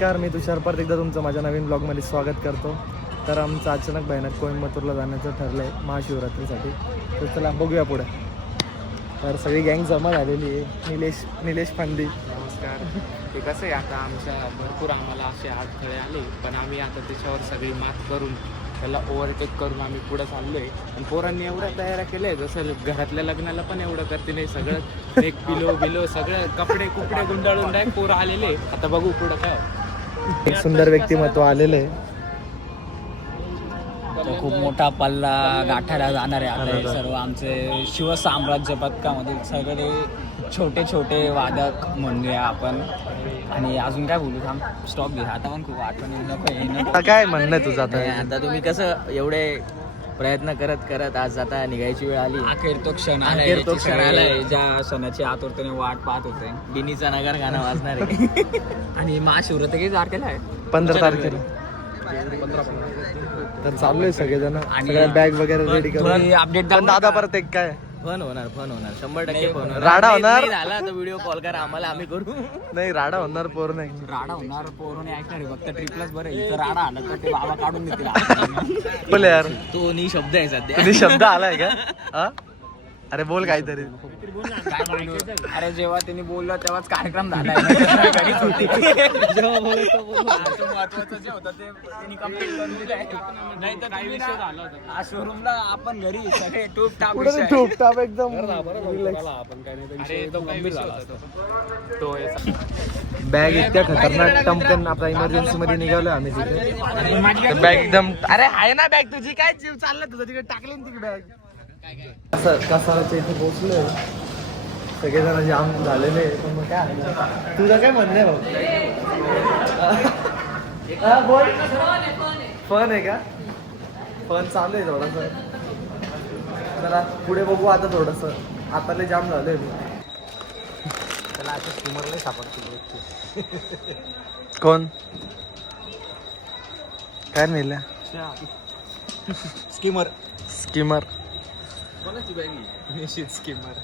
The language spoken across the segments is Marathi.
नमस्कार, मी तुषार परत एकदा तुमचं माझ्या नवीन ब्लॉगमध्ये स्वागत करतो. तर आमचं अचानक भयानक कोइंबतूरला जाण्याचं ठरलं आहे महाशिवरात्रीसाठी. तर चला बघूया पुढे. तर सगळी गँग जमा झालेली आहे. निलेश फंदी. नमस्कार. ते कसं आहे, आता भरपूर आम्हाला असे अडथळे आले, पण आम्ही आता त्याच्यावर सगळी मात करून त्याला ओव्हरटेक करून आम्ही पुढं चाललो आहे. आणि पोरांनी एवढ्या तयाऱ्या केल्या आहे, जसं घरातल्या लग्नाला पण एवढं करते नाही. सगळं एक बिलो सगळं कपडे गुंडाळून डायरेक्ट पोरं आलेले. आता बघू पुढं काय. एक सुंदर व्यक्तिमत्व आलेलं आहे. खूप मोठा पल्ला गाठायला जाणार आहे आता. हे सर्व आमचे शिवसाम्राज्य पथकामधील सगळे छोटे छोटे वादक म्हणूया आपण. आणि अजून काय बोलू, थांब स्टॉप घे. आता पण खूप आठवण नको. आता काय म्हणणं आहे तुझं? आता तुम्ही कसं एवढे प्रयत्न करत आज आता निघायची वेळ आली. अखेर तो क्षण आलाय ज्या सणाची आतुरतेने वाट पाहत होते. बिनीचा नगर गाणं वाजणार आहे. आणि महाशिवरात्री किती तारखेला आहे? 15 तारखेला. तर चाललोय सगळेजण. सगळ्या बॅग वगैरे रेडी करून. अपडेट पण दादा परत एक काय फन होणार 100% फन होणार. राडा होणार. नाही झाला तर व्हिडिओ कॉल करा आम्हाला, आम्ही करू. नाही, राडा होणार पोर नाही. राडा होणार पोरोने ऐकणार आहे. फक्त ट्रिपलाच बरं. इथं राडा आला तर ते बाबा काढून देतील. बोल यार, तो नी शब्द आहे सध्या. तुझी शब्द आलाय का? हा? अरे बोल काहीतरी. काय बोलू? अरे जेव्हा त्यांनी बोललं तेव्हाच कार्यक्रम झाला. घरीच होती. जेव्हा महत्वाचं जे होतं ते त्यांनी कंप्लीट करून दिलंय. नाही तर काही विषय झाला होता शोरूमला. आपण घरी सगळे टूप टाप विषय. ठोकताप एकदम. अरे तो गंभीर झाला तो बॅग इतक्या खतरनाक टमकन आपल्या इमर्जन्सी मध्ये निघालो आम्ही तिथे. बॅग एकदम, अरे आहे ना बॅग तुझी, काय जीव चालला तुझा तिकडे टाकली ना ती बॅग. कसाराच्या इथे पोहोचलोय. सगळेजण जाम झालेले. पण मग काय तुझं काय म्हणणं आहे भाऊ? बोल. फन आहे का? फन चालू आहे थोडंसं. जरा पुढे बघू आता थोडंसं. आता लय जाम झालंय मी. त्याला आता स्टीमरला सापडतो. कोण काय नेलं? स्कीमर. कोणाची बॅग? निश्चित स्कीमर.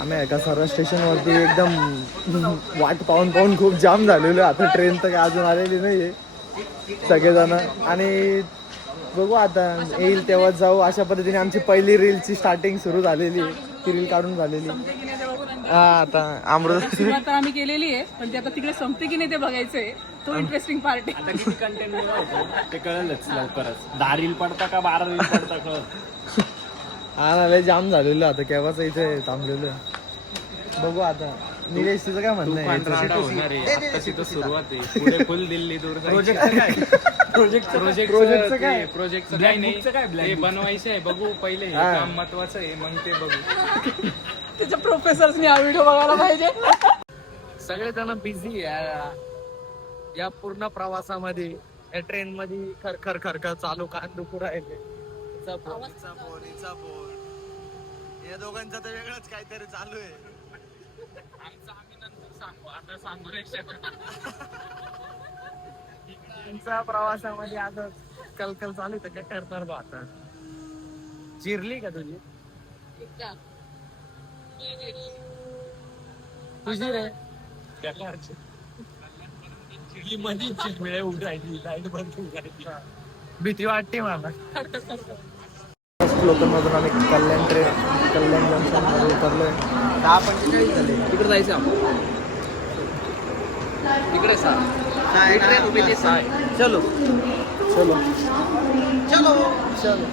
आम्ही एका सर्व स्टेशनवरती एकदम वाट पाहून खूप जाम झालेलो. आता ट्रेन तर काय अजून आलेली नाहीये. सगळेजण आणि बघू आता येईल तेव्हा जाऊ. अशा पद्धतीने आमची पहिली रीलची स्टार्टिंग सुरू झालेली आहे. ती रील काढून झालेली. हा, आता अमृत तर आम्ही केलेली आहे, पण ते आता तिकडे संपते की नाही ते बघायचंय. तो इंटरेस्टिंग पार्ट आहे. आता किती कंटेंट होतं ते कळलंच लवकरच. 10 रील पडता का 12 रील पडता कळत. हा ना, लय जाम झालेलो. आता केव्हाच इथे थांबलेलो आहे. बघू आता. निलेश तुझं काय म्हणणं आहे? होणार आहे. आत्ताची तर सुरुवात आहे. पुढे फुल दिल्ली दूर प्रोजेक्टचं काय नाही. ते बनवायचं आहे. बघू पहिले हे काम महत्वाचं आहे, मग ते बघू. त्याच्या प्रोफेसर्सनी हा व्हिडिओ बघायला पाहिजे. सगळेजण बिझी या पूर्ण प्रवासामध्ये. या ट्रेन मध्ये खरखर चालू कान दुखू राहिले. हिचा फोन. या दोघांचा तर वेगळंच काहीतरी चालू आहे. आम्ही नंतर सांगू, आता सांगू नाही शकत. त्यांच्या प्रवासामध्ये आता कलकल चालू आहे. काय करणार बा आता? चिरली का तुझी? तुझी रे मिळे उठायची लाईट बंद उठायची. भीती वाटते मला. लोकलमधून आम्ही कल्याण जंक्शन मध्ये उतरलोय. 10:45 झाले. तिकडे जायचं आपण. तिकडे चलो चलो चलो चलो.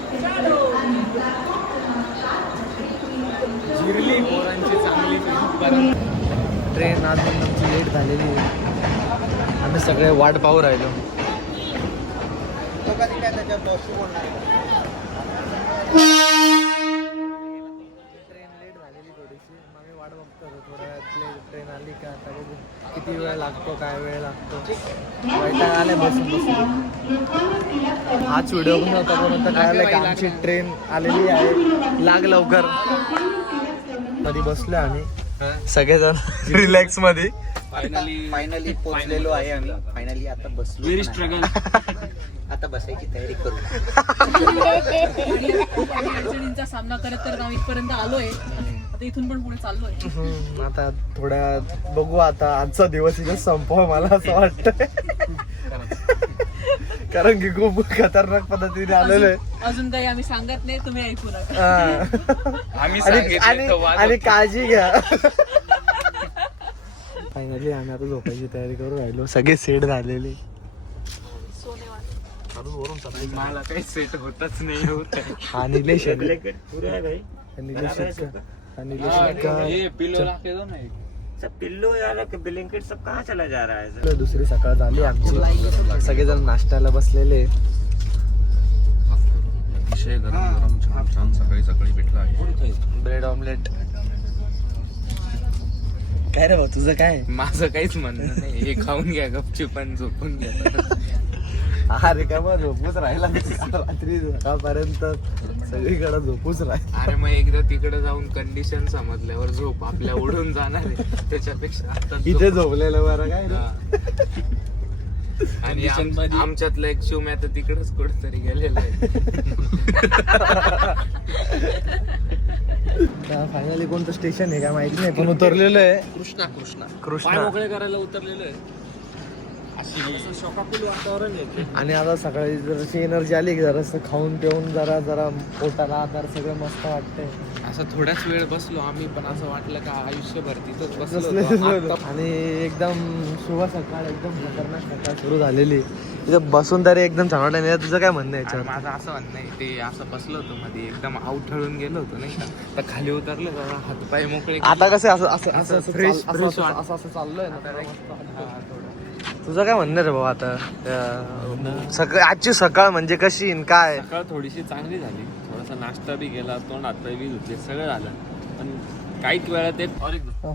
जिरली पोरांची चांगली. ट्रेन आज आमची लेट झालेली आहे. आम्ही सगळे वाट पाहू राहिलो. ट्रेन लेट झालेली थोडीशी. आम्ही वाट बघतो थोड्या वेळात ट्रेन आली का. आता बघू किती वेळ लागतो, काय वेळ लागतो. वैताग आले बसून. हाच व्हिडिओ पण होता, पण आता कळालं की आमची ट्रेन आलेली आहे. लाग लवकर. मध्ये बसलो आम्ही सगळेजण रिलॅक्स मध्ये. फायनली पोहोचलेलो आहे आम्ही. फायनली आता बसलो. Very struggle. आता बसायची तयारी करू. खूप अडचणींचा सामना करत आम्ही इथपर्यंत आलोय. आता इथून पण पुढे चाललोय. आता थोड्या बघू आता आजचा दिवस इथे संपवा मला असं वाटतंय. कारण की खूप खतरनाक पद्धतीने आलेलो आहे. अजून काही आम्ही सांगत नाही, तुम्ही ऐकू नका. हा. आम्ही आणि सांगितलं तर वाद आणि काळजी घ्या. फायनली आम्ही आता झोपायची तयारी करू राहिलो, सगळे सेट झालेले. मला काही सेट होतच नाही होत. हा निलेश आहे. ब्लैंकेट पूरा है भाई. निलेश आहे का? हा निलेश हाँ, आहे का? ये पिल्लो लाके दो ना एक. सब पिल्लो यार ब्लैंकेट सब कहाँ चला जा रहा है सर. दुसरी सकाळ झाली आमची, सगळेजण नाश्त्याला बसलेले. अतिशय गरम गरम छान छान सकाळी सकाळी भेटला आहे. Bread omelette. काय रे भाऊ तुझं काय? माझं काहीच म्हणणं नाही, हे खाऊन घ्या गपचूप पण झोपून घ्या. अरे का मग झोपूच राहिला रात्री सकाळपर्यंत सगळीकडे झोपूच राहील. अरे मग एकदा तिकडे जाऊन कंडिशन समजल्यावर झोप आपल्या उडून जाणार आहे, त्याच्यापेक्षा आता इथे झोपलेलं बरं काय रे? आणि आमच्यातला एक शिवम्या तर तिकडेच कुठेतरी गेलेला आहे. फायनली कोणतं स्टेशन आहे काय माहिती नाही, पण उतरलेलं आहे. कृष्णा कृष्णा कृष्णा. मोकळे करायला उतरलेलो आहे. शोकाकुल वातावरण आहे. आणि आता सकाळी जराशी एनर्जी आली की जरासं खाऊन पिऊन जरा जरा पोटाला आधार सगळं मस्त वाटतंय. असं थोड्याच वेळ बसलो आम्ही, पण असं वाटलं का आयुष्यभर तिथंच बसलो बसलेलो होतो. होतो. आणि एकदम शुभ सकाळ, एकदम खतरनाक सकाळ सुरू झालेली. तिथं बसून तरी एकदम छान वाटलं. नाही तुझं काय म्हणणं आहे आणि याच्यावर? माझं असं म्हणणं आहे, ते असं बसलो होतो मध्ये एकदम अवठळून गेलो होतो नाही का, तर खाली उतरलं जरा हातपाय मोकळे आता कसं असं असं असं असं फ्रेश fresh फ्रेश वाटतं. असं असं चाललोय ना हा, थोडं. तुझं काय म्हणणं रे भाऊ आता? सकाळ आजची सकाळ म्हणजे कशी आणि काय? सकाळ थोडीशी चांगली झाली, थोडासा नाश्ता बी गेला, तोंड हातपाय बी धुतले, सगळं झालं. पण काहीच वेळात एक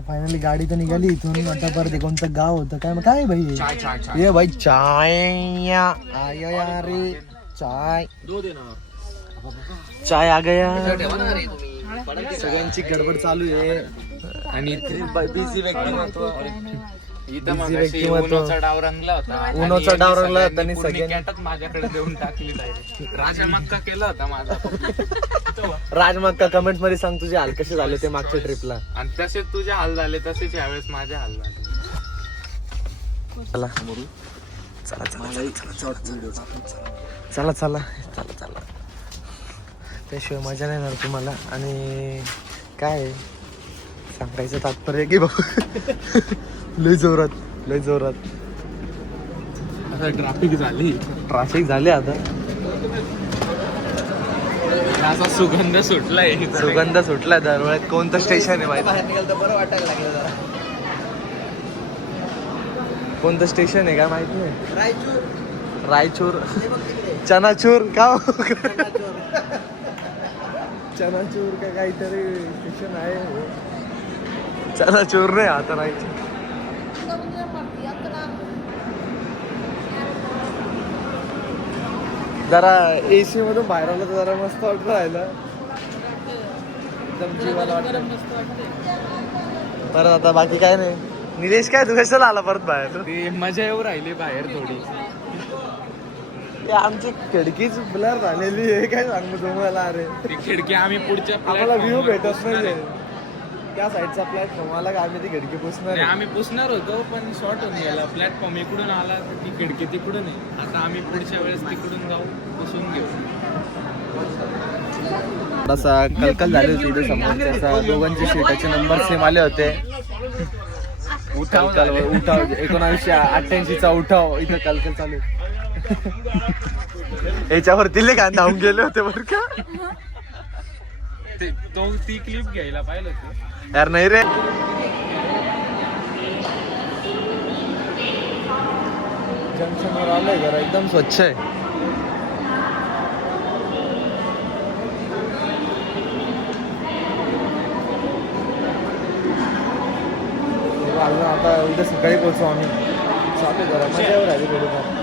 फायनली गाडी तर निघाली इथून. आता परत कोणतं गाव होतं काय मग काय भाई? ये भाई चाय आया या रे चाय. चाय आ गया. सगळ्यांची गडबड चालू आहे. आणि बिझी व्यक्तिमत्व. इथं मग व्यक्तिमत्व. उन्हाचा डाव रंगला होता. उन्हाचा आणि डाव यांनी रंगला होता सगळ्यांनी आणि पूर्ण सगळ्यांनी- कॅटच माझ्याकडे देऊन टाकली डायरेक्ट. राजा मक्का केला होता माझा. राजमक्का कमेंट मध्ये सांग तुझे हाल कसे झाले ते मागच्या ट्रिपला. आणि तसेच तुझे हाल झाले, तसेच यावेळेस माझे हाल झाले. चला चला चला चला चला चला. त्याशिवाय मजा नाही येणार तुम्हाला. आणि काय सांगायचं तात्पर्य की बाबा लय जोरात लय जोरात आता ट्रॅफिक झाली. ट्रॅफिक झाले आता. असा सुगंध सुटलाय. सुगंध सुटला दरवेळेत. कोणतं स्टेशन आहे माहिती? कोणतं स्टेशन आहे काय माहित नाही. रायचूर चनाचूर का चनाचूर का काहीतरी स्टेशन आहे. चनाचूर नाही आता रायचूर. जरा एसी मधून बाहेर आलं तर जरा मस्त वाटत राहिलं. एकदम जीवाला वाटतं. परत आता बाकी काय नाही. निलेश काय तू कशाला आला परत बाहेर? ते मजा येऊ राहिली बाहेर थोडी. ते आमची खिडकीच ब्लर झालेली आहे. काय सांगू तुम्हाला? अरे ती खिडकी आम्ही पुढच्या आम्हाला व्ह्यू platform वर भेटत पुसणार नाहीये. आहे. त्या साईडचा प्लॅटफॉर्म आला का आम्ही ती खिडकी पुसणार ते आहे. आम्ही पुसणार होतो, पण शॉर्ट होऊन गेला. प्लॅटफॉर्म इकडून आला तर ती खिडकी तिकडून आहे. आता आम्ही पुढच्या वेळेस तिकडून जाऊ, पुसून घेऊ. थोडासा कलकल झाली होती इथे समोर. त्याचा दोघांची सीटाचे नंबर सेम आले होते. कलकल उठाव 1988 चा उठाव इथं कलकल चालू आहे. याच्यावर तिले का धावून गेले होते बरं का. ती क्लिप घ्यायला पाहिलं होतं. यार नाही रे. जंक्शनवर आलंय जरा एकदम स्वच्छ आहे. अजून आता उद्या सकाळी पोहोचू आम्ही. चालू जरा मजा येऊ राहिली थोडीफार.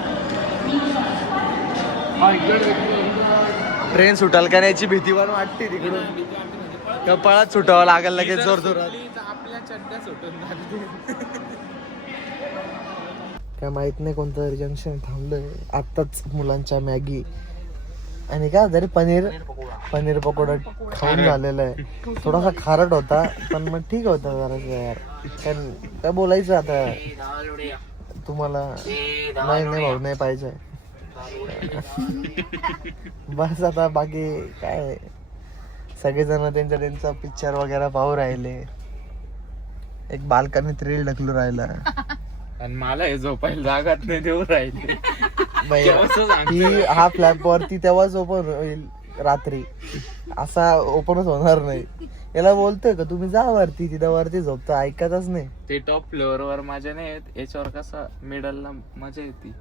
ट्रेन सुटाल का याची भीती पण वाटते तिकडून. कपाळात सुटावं लागेल लगेच जोर जोरात. आपल्या चड्ड्या सुटून जातील. काय माहित नाही कोणतं तरी जंक्शन थांबलंय. आत्ताच मुलांच्या मॅगी आणि काय तरी पनीर पकोडा खाऊन झालेला आहे. थोडासा खारट होता पण मग ठीक होता जरा यार. काय बोलायचं आता तुम्हाला. नाही भाऊ नाही पाहिजे. बस आता बाकी काय सगळेजण त्यांचा पिक्चर वगैरे पाहू राहिले. एक बालकाने थ्रिल ढकलू राहिला आणि मला हे झोपायला जागात नाही देऊ राहिले. ही हा फ्लॅप वरती तेव्हाच ओपन होईल रात्री, असा ओपनच होणार नाही. याला बोलतोय का तुम्ही जा वरती, तिथं वरती झोपतो, ऐकतच नाही. ते टॉप फ्लोअर वर मजा नाही येत, याच्यावर कसं मिडलला मजा येते.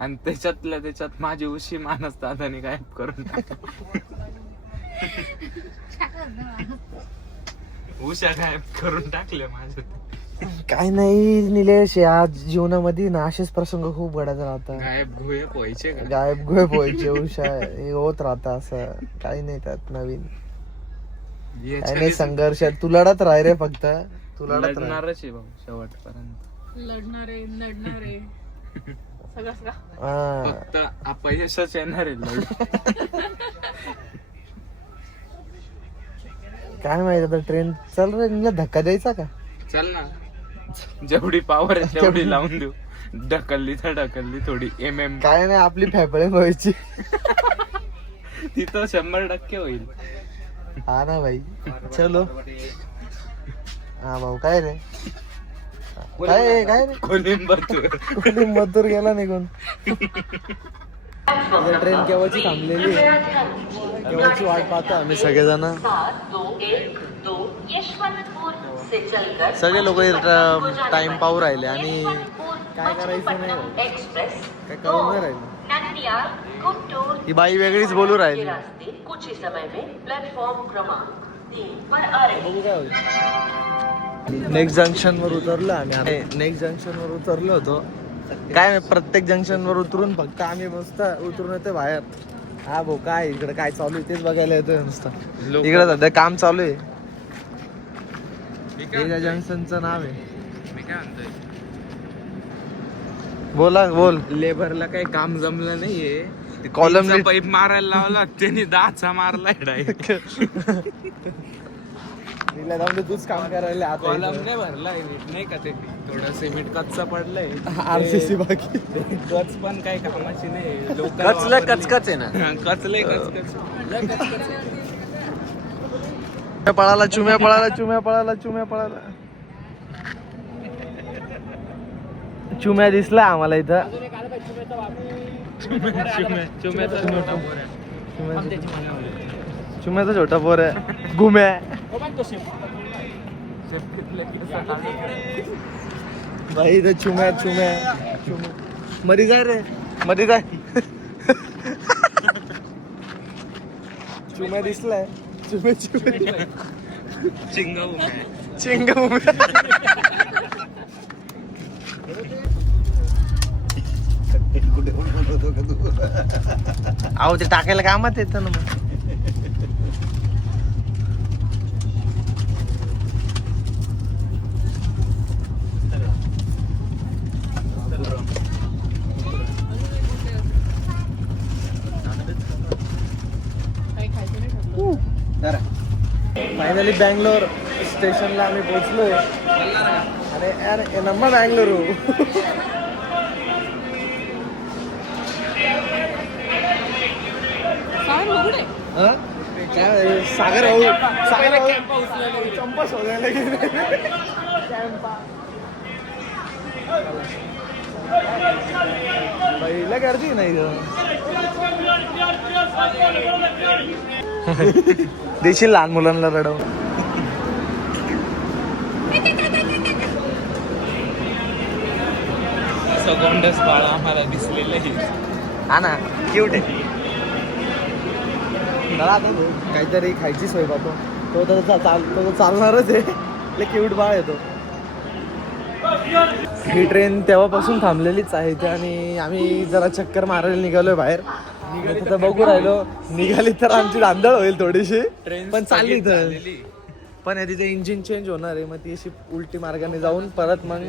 आणि त्याच्यात माझी उशी मानस दादाने गायब करून उशा गायब करून टाकले माझ्या. काय नाही निलेश, या जीवनामध्ये ना असेच प्रसंग खूप घडत राहतात. गायब घोये पोहायचे का? गायब गोय पोहायचे उषा हे होत राहत. असं काही नाही त्यात नवीन, काही नाही. संघर्ष तू लढत राह रे, फक्त तू लढत राह. लढणारच आहे भाऊ शेवटपर्यंत. लढणारे सगळं हा. फक्त अपयशच येणार आहे लढ. काय माहित आता ट्रेन चल रे, नीला धक्का द्यायचा का? चल ना, जेवढी पावर आहे तेवढी लावून देऊ. ढकलली तर ढकलली थोडी काय नाही, आपली फॅपळे व्हायची. तिथं 100% होईल. हा ना भाई, चलो. हा भाऊ काय रे, काय रे कोणी मधुर गेला निघून. ट्रेन केव्हाची थांबलेली, केव्हाची वाट पाहतो आम्ही सगळेजण. सगळे लोक टाइम पाहू राहिले आणि काय करायचं नाही, काय कळून नाही राहिलं. ही बाई वेगळीच बोलू राहिली. नेक्स्ट जंक्शन वर उतरलो आम्ही. नेक्स्ट जंक्शन वर उतरलो होतो. काय प्रत्येक जंक्शन वर उतरून फक्त आम्ही मस्त उतरून येतो बाहेर. हा भाऊ काय इकडे काय चालू आहे तेच बघायला येतोय नुसतं. इकडे सध्या काम चालू आहे. जंक्शनचं नाव आहे. मी काय म्हणतोय, बोल. लेबरला काही काम जमलं नाहीये. Column तीनचा पाईप मारायला लावला, त्यांनी 10चा मारलाय डायरेक्ट. तूच काम करायला आता. कॉलम नाही भरलाय नीट, नाही का? ते थोडं सिमेंट कच्चा पडलंय. RCC बाकी कच पण काही कामाची नाही. कचकच आहे ना. कचलंय कचकच. चुम्या पळाला. चुम्या दिसला आम्हाला इथं. चुम्याचा छोटा पोर आहे. घुम्या भाई इथं चुम्या मरी जाय रे, मरी जाय. चुम्या दिसलाय. चिंगम. अहो ते टाकायला कामात येतं ना मग. फायनली बँगलोर स्टेशनला आम्ही पोहोचलो. अरे यार नम्मा बँगलोरू. सागर चंपा शोधायला गेले. पहिला गर्दी नाही देशील लहान मुलांना रडव. सगोंडस बाळ आम्हाला दिसलेलं आहे. हा ना, क्यूट आहे. काहीतरी खायची सोय पाहतो. तो तर चालणारच आहे. क्यूट बाळ येतो. ही ट्रेन तेव्हापासून थांबलेलीच आहे इथे आणि आम्ही जरा चक्कर मारायला निघालोय बाहेर. तिथं बघू राहिलो. निघाली तर आमची धांदळ होईल थोडीशी, पण चालली तर पण आहे तिथे इंजिन चेंज होणार आहे, मग ती अशी उलटी मार्गाने जाऊन परत मग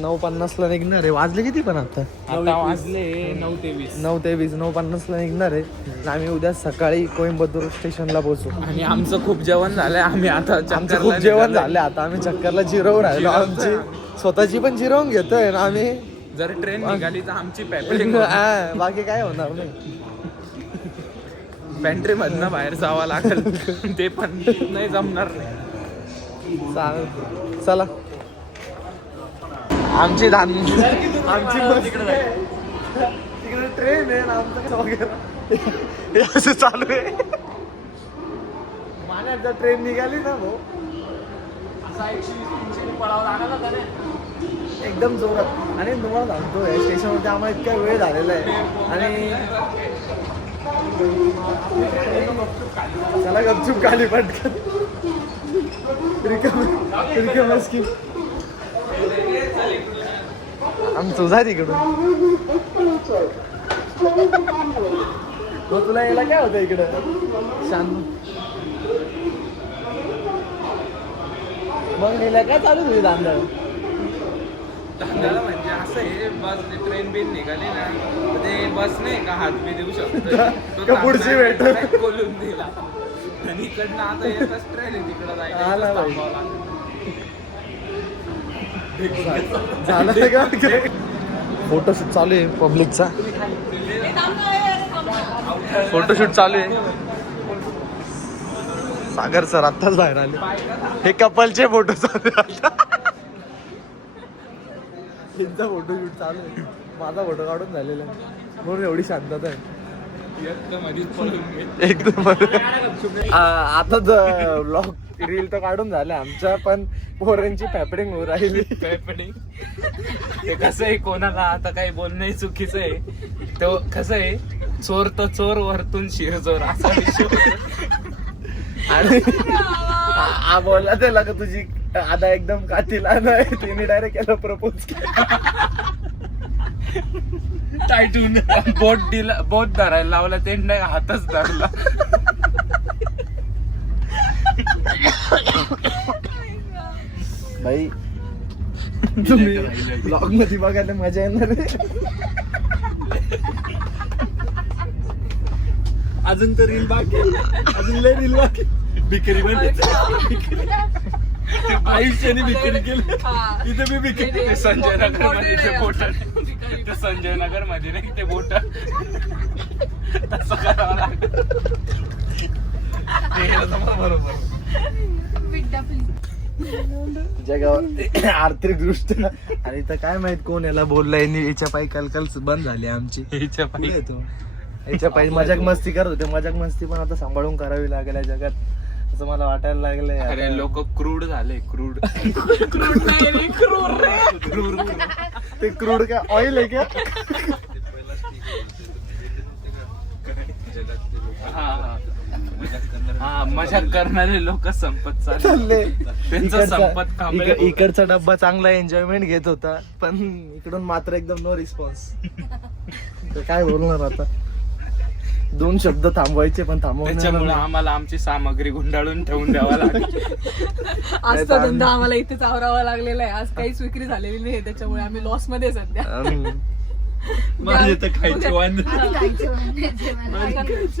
9:50 ला निघणार आहे. वाजले किती पण आता आता वाजले 9 ते 20. 9 ते 20, 9:50 ला निघणार आहे. आणि आम्ही उद्या सकाळी कोइंबतूर स्टेशनला पोहोचू. आणि आमचं खूप जेवण झालंय. आम्ही आता आमचं खूप जेवण झालं. आता आम्ही चक्करला जिरवून राहिलो. आमची स्वतःची पण जिरवून घेतोय ना आम्ही. जर ट्रेन निघाली तर आमची पॅपलिंग बाकी काय होणार नाही. पॅन्ट्री मधनं बाहेर जावं लागेल. ते पण नाही जमणार नाही. चालेल, चला. आमची आमची तिकडे ट्रेन आहे ना, आमचं वगैरे हे असं चालू आहे. मान्यात जर ट्रेन निघाली ना भाऊ एकदम जोरात. आणि तुम्हाला सांगतो या स्टेशनवरती आम्हाला इतका वेळ झालेला आहे. आणि चला गपचूप खाली पटकन रिकामा स्कीम. तुझा तिकडून मग तुला यायला काय होतं इकडं शांत. मग नेला काय चालू तुझी दांडा. धंद्याला म्हणजे असं आहे, बस ट्रेन बिन निघाली ना तर ते बस नाही का हात बी देऊ शकतो. का पुढची वेट बोलून दिला. आणि इकडनं आता एकच ट्रेन आहे तिकडं हा ना जायला बाई. थांबावं लागेल. झालं का फोटोशूट चालू आहे पब्लिकचा. फोटोशूट चालू आहे. सागर सर आत्ताच बाहेर आले. हे कपलचे फोटो चालू आहे आता. त्यांचा फोटोशूट चालू आहे. माझा फोटो काढून झालेला आहे म्हणून एवढी शांतता आहे एकदम. आता ब्लॉग रील तर काढून झाल्या आमच्या, पण पोरांची पॅपडिंग हो राहिली. ते कसं आहे, कोणाला आता काही बोलणं चुकीचं आहे. तो कसं आहे, चोर तर चोर वरतून शिरचोर असा विषय होतो. आणि बोलला त्याला का तुझी आता एकदम काठीला नाही. तिने डायरेक्ट याला प्रपोज केला. टायटून बोट धरायला लावला, ते नाही हातच धरला. भाई तुम्ही ब्लॉग मध्ये बघायला मजा येणार आहे. अजून तर रील बाकी, अजून लय रील बाकी. बिकरी आयुष्याने बिकरी केली. इथे मी बिकरी. ते संजय नगर मध्ये ते बोट, ते संजय नगर मध्ये नाही ते बोट तसं करावं लागत. बरोबर जगावर आर्थिक दृष्ट्या. आणि तर काय माहित कोण याला बोललाय. याच्या पायी कलकल बंद झाली आमची. याच्या पायी मजाक मस्ती करत होते. मजाक मस्ती पण आता सांभाळून करावी लागेल या जगात, असं मला वाटायला लागलंय. अरे लोक क्रूड झाले. क्रूड ते क्रूड काय ऑइल आहे का. हा मजाक करणारे लोक संपत चालले. त्यांचं संपत थांबले. इकडचा डब्बा चांगला एन्जॉयमेंट घेत होता, पण इकडून मात्र एकदम नो रिस्पॉन्स. तर काय बोलणार आता. 2 शब्द थांबवायचे पण त्याच्यामुळे थांबवण्यामुळे आम्हाला आमची सामग्री गुंडाळून ठेवून द्यावा लागली. आजचा धंदा आम्हाला इथेच आवरावा लागलेला आहे. आज काहीच विक्री झालेली नाही, त्याच्यामुळे आम्ही लॉस मध्ये सध्या.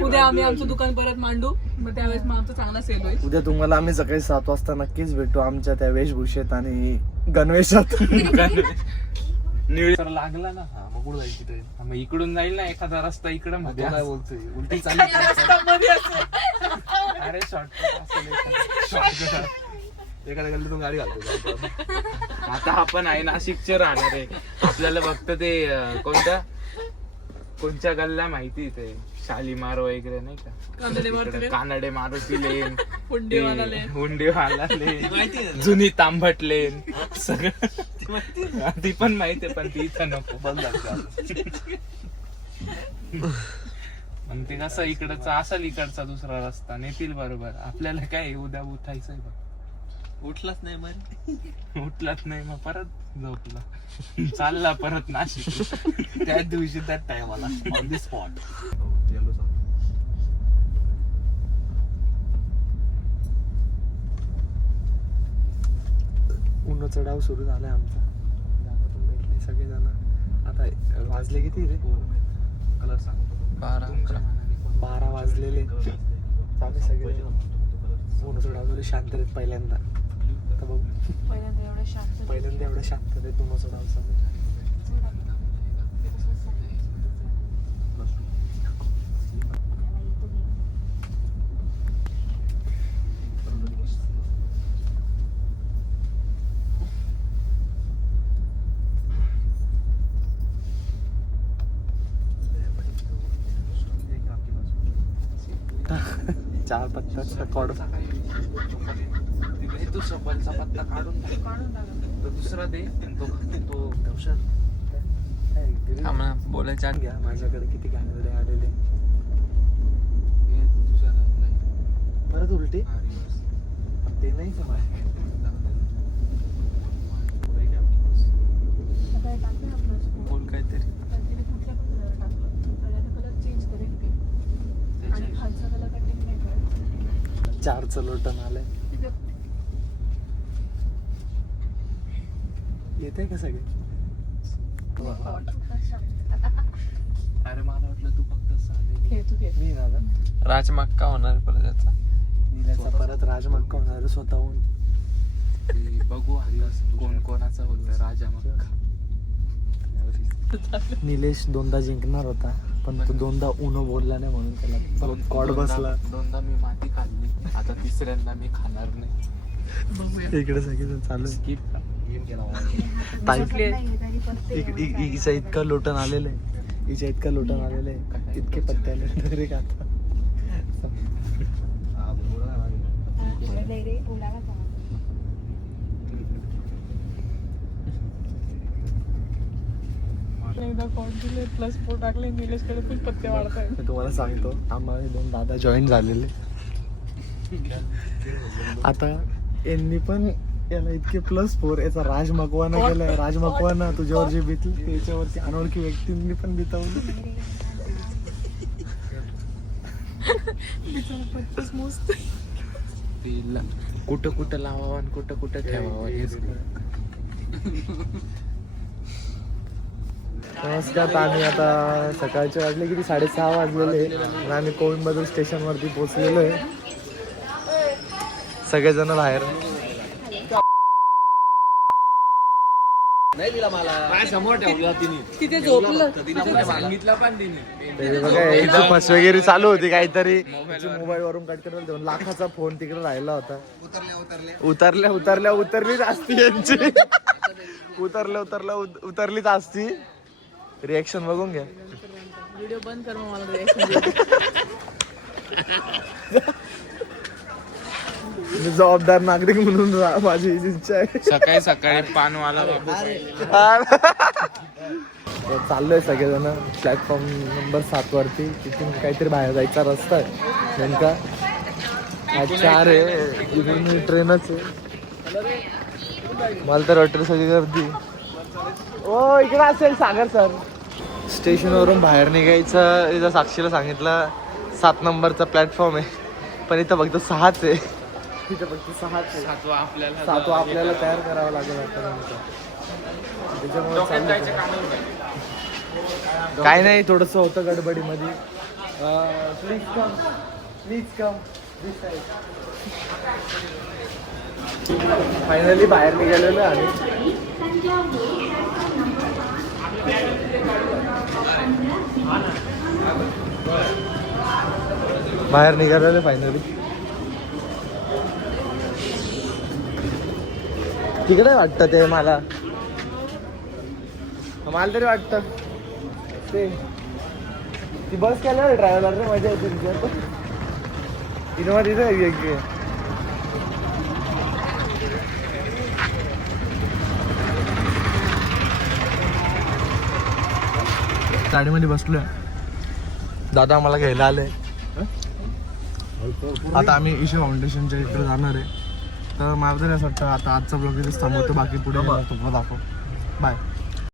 उद्या आम्ही आमचं दुकान परत मांडू, मग त्यावेळेस मग आमचा चांगला सेल होईल. उद्या तुम्हाला आम्ही सकाळी 7 वाजता नक्कीच भेटू आमच्या त्या वेशभूषेत आणि गणवेशात. निळी तर लागला ना. हा मग कुठं जाईल तिथे. मग इकडून जाईल ना एखादा रस्ता इकडं मध्ये. काय बोलतोय उलटी अरे शॉर्टकट एखाद्या गल्लीतून गाडी घालतो. आता आपण आहे नाशिकचे राहणार आहे. आपल्याला फक्त ते कोणत्या गल्ल्या माहिती ते शालीमार वगैरे नाही का. कानडे मारुती लेन, हुंडीवाला लेन. हुंडीवाला लेन, जुनी तांबट लेन, सगळं ती पण माहिती आहे, पण ती इथं नको. बंद आणि ते कसं इकडचा असेल, इकडचा दुसरा रस्ता नेतील बरोबर. आपल्याला काय उद्या उठायचंय बघ. उठलाच नाही मग. उठलाच नाही मग परत झोपला. चालला परत नाशिक. त्या दिवशी त्या टायमाला ऑन दी स्पॉट. उन्हाचा डाव सुरू झालाय आमचा. दादा पण भेटले सगळेजण. आता वाजले किती रे? 12 वाजलेले. चालू सगळे उन्हाचा डाव झाले शांततेत पहिल्यांदा. आता बघू पहिल्यांदा एवढं शांततेत उन्हाचा डाव चालू. चार पत्त्याचा कॉड. तू सफलचा पत्ता काढून तो दुसरा दे तो बोलायच्या घ्या माझ्याकडे किती घाणेरडे आलेले. परत उलटी ते नाही समज. बोल काहीतरी. चारचं लोटन आलंय. येते का सगळे? अरे मला वाटलं तू फक्त साधे मी दादा राजमक्का होणार परत त्याचा. नील्याचा परत राजमक्का होणार स्वतःहून. बघू आता कोण कोणाचा होतं राजा मग. निलेश 2दा जिंकणार होता पण तो 2दा उनो बोलला नाही म्हणून त्याला परत कॉड बसला. दोनदा मी माती खाल्ली, आता तिसऱ्यांदा मी खाणार नाही. इकडे सगळे चालू आहे. स्किप हिचा इतकं लोटन आलेलं आहे. हिच्या इतकं लोटन आलेलं आहे. इतके पत्ते आले तरी का आता एकदा कॉड दिले प्लस 4 टाकले. निलेशकडे पण पत्ते वाढत आहे. मी तुम्हाला सांगतो आम्हाला 2 दादा जॉईन झालेले. आता यांनी पण याला इतके +4 याचा राजमकवाना केलाय. राजमकवाना तुझ्यावर जे बितली त्याच्यावरती अनोळखी व्यक्तींनी पण बितवली. कुठं कुठं लावावं आणि कुठं कुठं ठेवावं हेच नमस्कार. तर आम्ही आता सकाळचे वाजले किती 6:30 वाजलेले आणि आम्ही कोइंबतूर स्टेशनवरती पोहोचलेलो आहे. सगळेजण बाहेर. तिथे झोपलं. सांगितलं पण तिने. ते बघा याची फसवेगिरी चालू होती काहीतरी. मोबाईल वरून कट करून 2 लाखाचा फोन तिकडे राहिला होता. उतरलीच असती यांची. उतरलीच असती. रिएक्शन बघून घ्या. व्हिडिओ बंद कर मग मला reaction मी जबाबदार नागरिक म्हणून माझी इच्छा आहे. सकाळी सकाळी पानवाला तर चाललोय सगळेजण प्लॅटफॉर्म नंबर 7 वरती. तिथून काहीतरी बाहेर जायचा रस्ता आहे नेमका. 4 आहे इथून ट्रेनच आहे. मला तर वाटतं सगळी गर्दी. ओ इकडे असेल सागर सर. स्टेशनवरून बाहेर निघायचं. इथं साक्षीला सांगितलं 7 नंबरचा प्लॅटफॉर्म आहे पण इथं फक्त 6च आहे. इथं फक्त 6च आहे. सातवा आपल्याला 7वा आपल्याला तयार करावं लागेल आता. त्याच्यामुळे काय नाही थोडंसं होतं गडबडीमध्ये. प्लीज कम फायनली बाहेर निघालेलो आणि बाहेर निघालेलो फायनली. तिकडे वाटतं ते मला तरी वाटतं ते ती बस केल्यावर ड्रायव्हर रे मजा येते तिथे. इनोवा तिथे गाडीमध्ये बसलोय. दादा आम्हाला घ्यायला आले. आता आम्ही ईशा फाउंडेशनच्या इकडे जाणार आहे. तर मला तरी असं वाटतं आता आजचा ब्लॉग इथेच थांबवतो. बाकी पुढे दाखव. बाय.